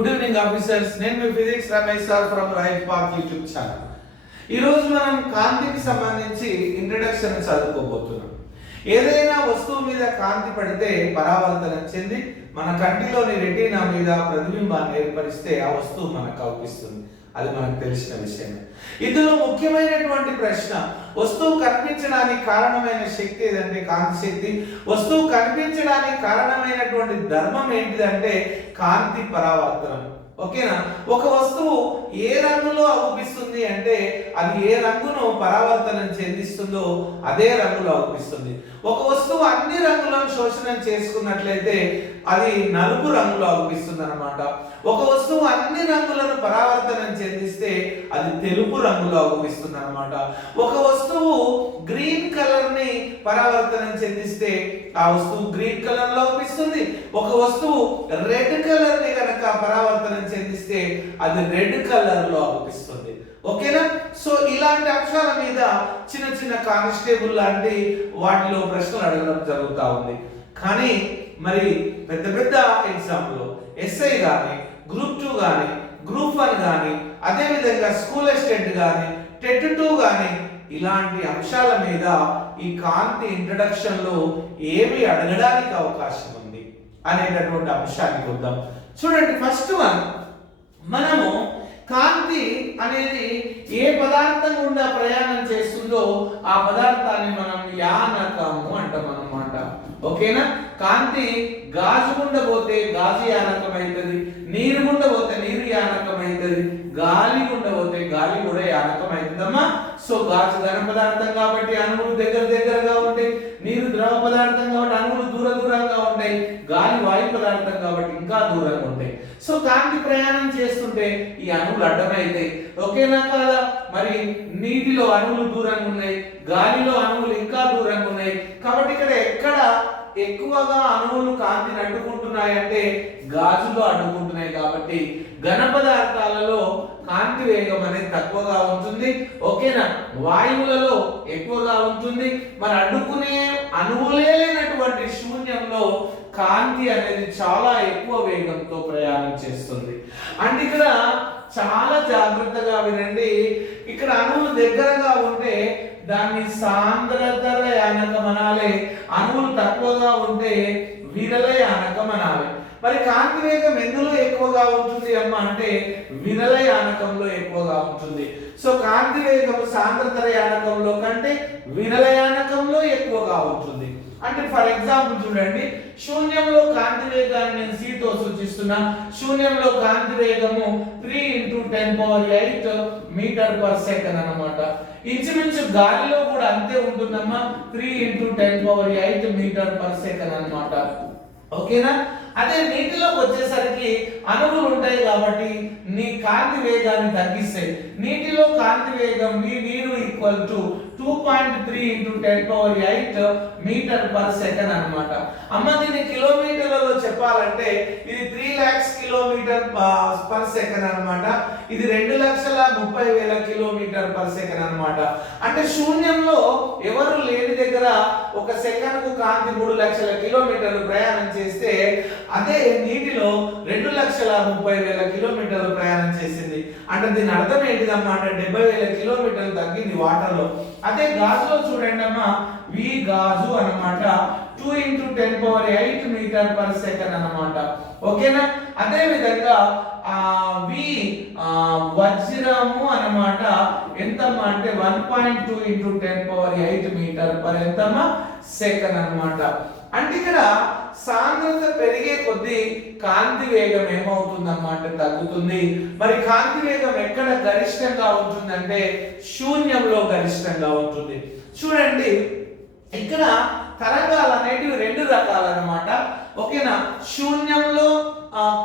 Good evening officers నేను మీ physics Ramesh sir from Right Path YouTube channel ఈరోజు మనం కాంతికి సంబంధించి ఇంట్రడక్షన్ చదువుకోబోతున్నాం. ఏదైనా వస్తువు మీద కాంతి పడితే పరావర్తనం చెంది మన కంటిలోని రెటీనా మీద ప్రతిబింబాన్ని ఏర్పరిస్తే ఆ వస్తువు మనకు కల్పిస్తుంది. అది మనకు తెలిసిన విషయమే. ఇందులో ముఖ్యమైనటువంటి ప్రశ్న వస్తువు కనిపించడానికి కారణమైన శక్తి ఏదంటే కాంతి శక్తి వస్తువు కనిపించడానికి కారణమైనటువంటి ధర్మం ఏంటిదంటే కాంతి పరావర్తనం. ఓకేనా? ఒక వస్తువు ఏ రంగులో అవుపిస్తుంది అంటే అది ఏ రంగును పరావర్తనం చెందిస్తుందో అదే రంగులో అవుపిస్తుంది ఒక వస్తువు అన్ని రంగులను శోషణం చేసుకున్నట్లయితే అది నలుపు రంగులో అవుపిస్తుంది అనమాట ఒక వస్తువు అన్ని రంగులను పరావర్తనం చెందిస్తే అది తెలుపు రంగులో అవుపిస్తుంది అనమాట ఒక వస్తువు గ్రీన్ కలర్ని పరావర్తనం చెందిస్తే ఆ వస్తువు గ్రీన్ కలర్లో అవుపిస్తుంది ఒక వస్తువు రెడ్ కలర్ని కనుక పరావర్తనం చెందిస్తే అది రెడ్ కలర్లో అవుపిస్తుంది ఓకేనా? సో ఇలాంటి అంశాల మీద చిన్న చిన్న కానిస్టేబుల్ లాంటి వాటిలో ప్రశ్నలు అడగడం జరుగుతూ ఉంది. కానీ మరి పెద్ద పెద్ద ఎగ్జామ్లో ఎస్ఐ కానీ గ్రూప్ టూ కానీ గ్రూప్ వన్ కానీ అదేవిధంగా స్కూల్ అసిస్టెంట్ కానీ టెట్ టూ కానీ ఇలాంటి అంశాల మీద ఈ కాంతి ఇంట్రడక్షన్లో ఏమి అడగడానికి అవకాశం ఉంది అనేటటువంటి అంశాన్ని చూద్దాం. చూడండి ఫస్ట్ వన్. మనము కాంతి అనేది ఏ పదార్థం గుండా ప్రయాణం చేస్తుందో ఆ పదార్థాన్ని మనం యానకము అంటాం అన్నమాట. ఓకేనా? కాంతి గాజు గుండా పోతే గాజు యానకం అవుతుంది నీరు గుండా పోతే నీరు యానకం అవుతుంది గాలి గుండా పోతే గాలి కూడా యానకం అవుతుందమ్మా సో గాజు ఘన పదార్థం కాబట్టి అణువు దగ్గర దగ్గరగా ఉంటాయి నీరు ద్రవ పదార్థం కాబట్టి అణువులు దూర దూరంగా ఉంటాయి గాలి వాయు పదార్థం కాబట్టి ఇంకా దూరంగా ఉంటాయి సో కాంతి ప్రయాణం చేస్తుంటే ఈ అణువులు అడ్డమైతాయి. ఒకేనా కాదా? మరి నీటిలో అణువులు దూరంగా ఉన్నాయి గాలిలో అణువులు ఇంకా దూరంగా ఉన్నాయి. కాబట్టి ఇక్కడ ఎక్కడ ఎక్కువగా అణువులు కాంతిని అడ్డుకుంటున్నాయి అంటే గాజులో అడ్డుకుంటున్నాయి కాబట్టి ఘన పదార్థాలలో కాంతి వేగం అనేది తక్కువగా ఉంటుంది. ఓకేనా వాయువులలో ఎక్కువగా ఉంటుంది. మరి అడ్డుకునే అణువులే లేనటువంటి శూన్యంలో కాంతి అనేది చాలా ఎక్కువ వేగంతో ప్రయాణం చేస్తుంది. అండ్ ఇక్కడ చాలా జాగ్రత్తగా వినండి ఇక్కడ అణువులు దగ్గరగా ఉంటే దాన్ని సాంద్రతర యానకం అనాలి అణువులు తక్కువగా ఉంటే విరల యానకం అనాలి మరి కాంతి వేగం ఎందులో ఎక్కువగా ఉంటుంది అమ్మ? అంటే విరల యానకంలో ఎక్కువగా ఉంటుంది. సో కాంతి వేగం సాంద్రతర యానకంలో కంటే విరల యానకంలో ఎక్కువగా ఉంటుంది. అంటే ఫర్ ఎగ్జాంపుల్ చూడండి శూన్యంలో కాంతి వేగాన్ని నేను C సూచిస్తున్నా. శూన్యంలో కాంతి వేగము three into ten power eight metre per second అనమాట ఇంచుమించు గాలిలో కూడా అంతే ఉంటుందమ్మా. Three into ten power eight metre per second అనమాట ఓకేనా? అదే నీటిలోకి వచ్చేసరికి అణువులు ఉంటాయి కాబట్టి నీ కాంతి వేగాన్ని తగ్గిస్తాయి. నీటిలో కాంతి వేగం నీ నీరు equal to two point three into ten power eight metre per second అనమాట అమ్మ దీన్ని కిలోమీటర్లలో చెప్పాలంటే ఇది three lakhs kilo kilometre per second అనమాట ఇది రెండు లక్షల ముప్పై వేల కిలోమీటర్ పర్ సెకండ్ అనమాట అంటే శూన్యంలో ఎవరు లేని దగ్గర ఒక సెకండ్కు కాంతి మూడు లక్షల కిలోమీటర్లు ప్రయాణం చేస్తే అదే నీటిలో రెండు లక్షల ముప్పై వేల కిలోమీటర్లు ప్రయాణం చేసింది. అంటే దీని అర్థం ఏంటిదమ్మా అంటే డెబ్బై వేల కిలోమీటర్లు తగ్గింది వాటర్లో. అదే గాజులో చూడండి అమ్మా వి గాజు అన్నమాట. Two into ten power eight metre per second అన్నమాట. ఓకేనా? అదే విధంగా ఆ వి వజ్రము అన్నమాట ఎంతమ్మా? అంటే one point two into ten power eight metre per ఎంతమ్మా? సెకండ్ అనమాట అంటే ఇక్కడ సాంద్రత పెరిగే కొద్దీ కాంతి వేగం ఏమవుతుందన్నమాట? తగ్గుతుంది. మరి కాంతి వేగం ఎక్కడ గరిష్టంగా ఉంటుందంటే శూన్యంలో గరిష్టంగా ఉంటుంది. చూడండి ఇక్కడ తరంగాలు అనేటివి రెండు రకాలన్నమాట. ఓకేనా? శూన్యంలో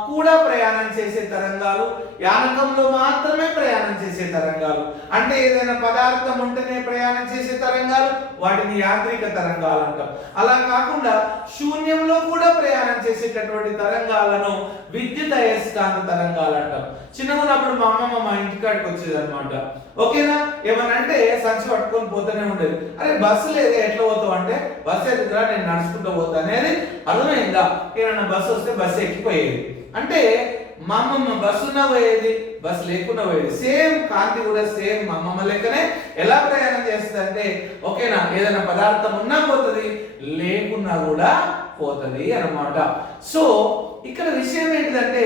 కూడా ప్రయాణం చేసే తరంగాలు యానకంలో మాత్రమే ప్రయాణం చేసే తరంగాలు. అంటే ఏదైనా పదార్థం ఉంటేనే ప్రయాణం చేసే తరంగాలు వాటిని యాంత్రిక తరంగాలు అంటాం. అలా కాకుండా శూన్యంలో కూడా ప్రయాణం చేసేటటువంటి తరంగాలను విద్యుత్ అయస్కాంత తరంగాలు అంటాం. చిన్నగా ఉన్నప్పుడు మా అమ్మమ్మ మా ఇంటికాడికి వచ్చేది అనమాట ఓకేనా? ఏమనంటే సంచి పట్టుకొని పోతూనే ఉండేది. అరే బస్సు లేదా ఎట్లా పోతావు అంటే బస్సు ఎదుగురా నేను నడుచుకుంటూ పోతా అనేది అర్థమైందా? ఏమన్నా బస్సు వస్తే బస్సు ఎక్కిపోయేది. అంటే మా అమ్మమ్మ బస్సున్న పోయేది బస్ లేకుండా పోయేది. సేమ్ కాంతి కూడా సేమ్ మా అమ్మమ్మ లెక్కనే ఎలా ప్రయాణం చేస్తుంది అంటే ఓకేనా ఏదైనా పదార్థం ఉన్నా పోతుంది లేకున్నా కూడా పోతుంది అన్నమాట. సో ఇక్కడ విషయం ఏంటిదంటే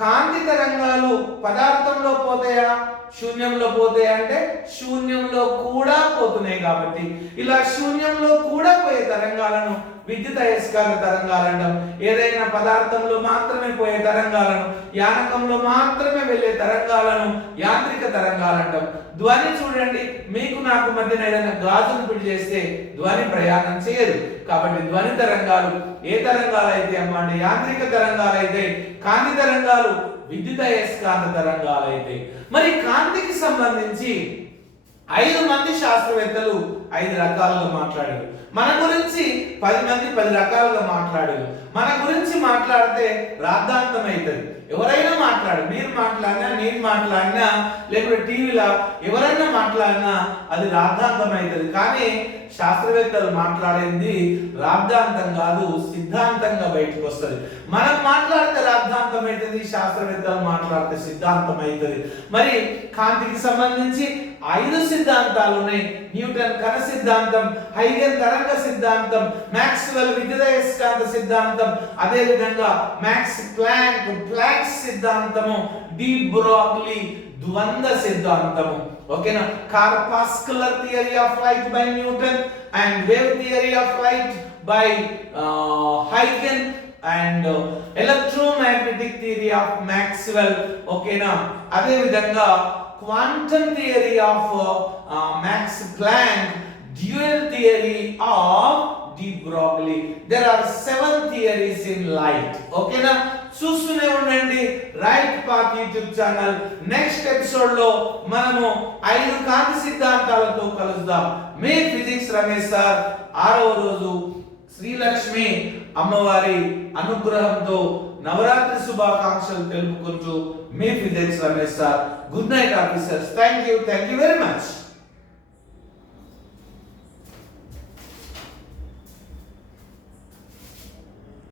కాంతి తరంగాలు పదార్థంలో పోతాయా? శూన్యంలో పోతాయి అంటే శూన్యంలో కూడా పోతున్నాయి కాబట్టి. ఇలా శూన్యంలో కూడా పోయే తరంగాలను విద్యుత్ అయస్కార తరంగాలు అంటాం. ఏదైనా పదార్థంలో మాత్రమే పోయే తరంగాలను యానకంలో మాత్రమే వెళ్ళే తరంగాలను యాంత్రిక తరంగాలు అంటాం. ధ్వని చూడండి మీకు నాకు మధ్యన ఏదైనా గాజును పిడి చేస్తే ధ్వని ప్రయాణం చేయదు. కాబట్టి ధ్వని తరంగాలు ఏ తరంగాలు అయితే అమ్మ అంటే యాంత్రిక తరంగాలు అయితే కాంతి తరంగాలు విద్యుత్ అయస్కాంత తరంగాలు అయితే. మరి కాంతికి సంబంధించి ఐదు మంది శాస్త్రవేత్తలు ఐదు రకాలుగా మాట్లాడారు మన గురించి పది మంది పది రకాలుగా మాట్లాడారు మన గురించి మాట్లాడితే రాద్ధాంతం అవుతుంది ఎవరైనా మాట్లాడు మీరు మాట్లాడినా నేను మాట్లాడినా లేకపోతే టీవీలో ఎవరైనా మాట్లాడినా అది రాద్ధాంతం అవుతుంది కానీ శాస్త్రవేత్తలు మాట్లాడేది రాద్ధాంతం కాదు సిద్ధాంతంగా బయటకు వస్తుంది మనం మాట్లాడితే రాద్ధాంతం అవుతుంది శాస్త్రవేత్తలు మాట్లాడితే సిద్ధాంతం అవుతుంది మరి కాంతికి సంబంధించి ఐదు సిద్ధాంతాలు ఉన్నాయి న్యూటన్ కణ సిద్ధాంతం హైగన్ తరంగ సిద్ధాంతం మ్యాక్స్వెల్ విద్యుదయస్కాంత సిద్ధాంతం అదే విధంగా మ్యాక్స్ ప్లాంక్ ప్లాంక్ సిద్ధాంతము డి బ్రోగ్లీ ద్వంద్వ సిద్ధాంతము. ఓకేనా? Corpuscular theory of light by Newton and wave theory of light by హైగన్ and electromagnetic theory of Maxwell ఓకేనా? అదే విధంగా quantum theory of Max Planck dual theory of de Broglie there are seven theories in light ఓకేనా చూస్తూనే ఉండండి. Right Path YouTube channel next ఎపిసోడ్లో మనము ఐదు కాంతి సిద్ధాంతాలతో కలుద్దాం. మే ఫిజిక్స్ రమేష్ సార్ ఆరవ రోజు శ్రీలక్ష్మి అమ్మవారి అనుగ్రహంతో నవరాత్రి శుభాకాంక్షలు తెలుపుకుంటూ మీ physics Ramesh sir good night officers thank you thank you very much